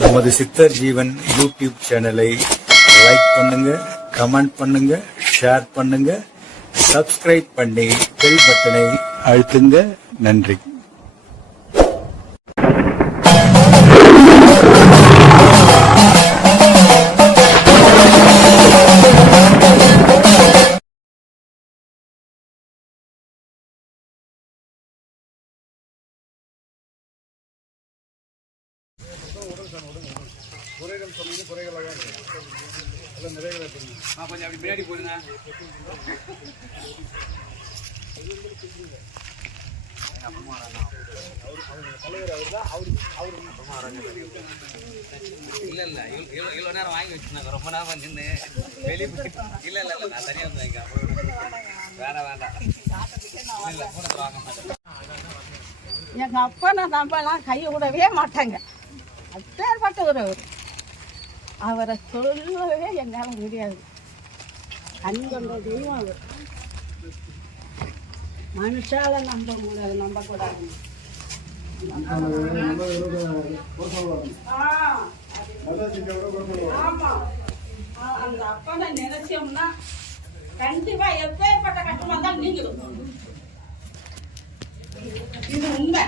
நமது சித்தர் ஜீவன் யூடியூப் சேனலை லைக் பண்ணுங்க, கமெண்ட் பண்ணுங்க, ஷேர் பண்ணுங்க, சப்ஸ்கிரைப் பண்ணி பெல் பட்டனை அழுத்துங்க. நன்றி. குறைகள் சொன்னீங்க, குறைகளாக எல்லாம் நிறைகளை கொஞ்சம் அப்படி பின்னாடி போடுங்க. இல்ல இல்ல இவ்வளவு நேரம் வாங்கி வச்சுருந்தாங்க, ரொம்ப நேரம் நின்று வெளியே இல்ல இல்ல இல்ல நான் தனியாக வந்தேங்க. வேண்டாம் வேண்டாம் இல்ல கூட வாங்க மாட்டேன். எங்க அப்பா நான் நம்பலாம் கையை விடவே மாட்டாங்க. அப்பேற்பட்ட ஒரு அவரை சொல்லவே என்னால் முடியாது. அன்பந்த தெய்வம் அவர். மனுஷால நம்ப முடியாது, நம்பக்கூடாது. ஆமா, அந்த அப்பனை நினைச்சோம்னா கண்டிப்பா எப்பேற்பட்ட கஷ்டமா இருந்தாலும் நீங்களும். இது உண்மை.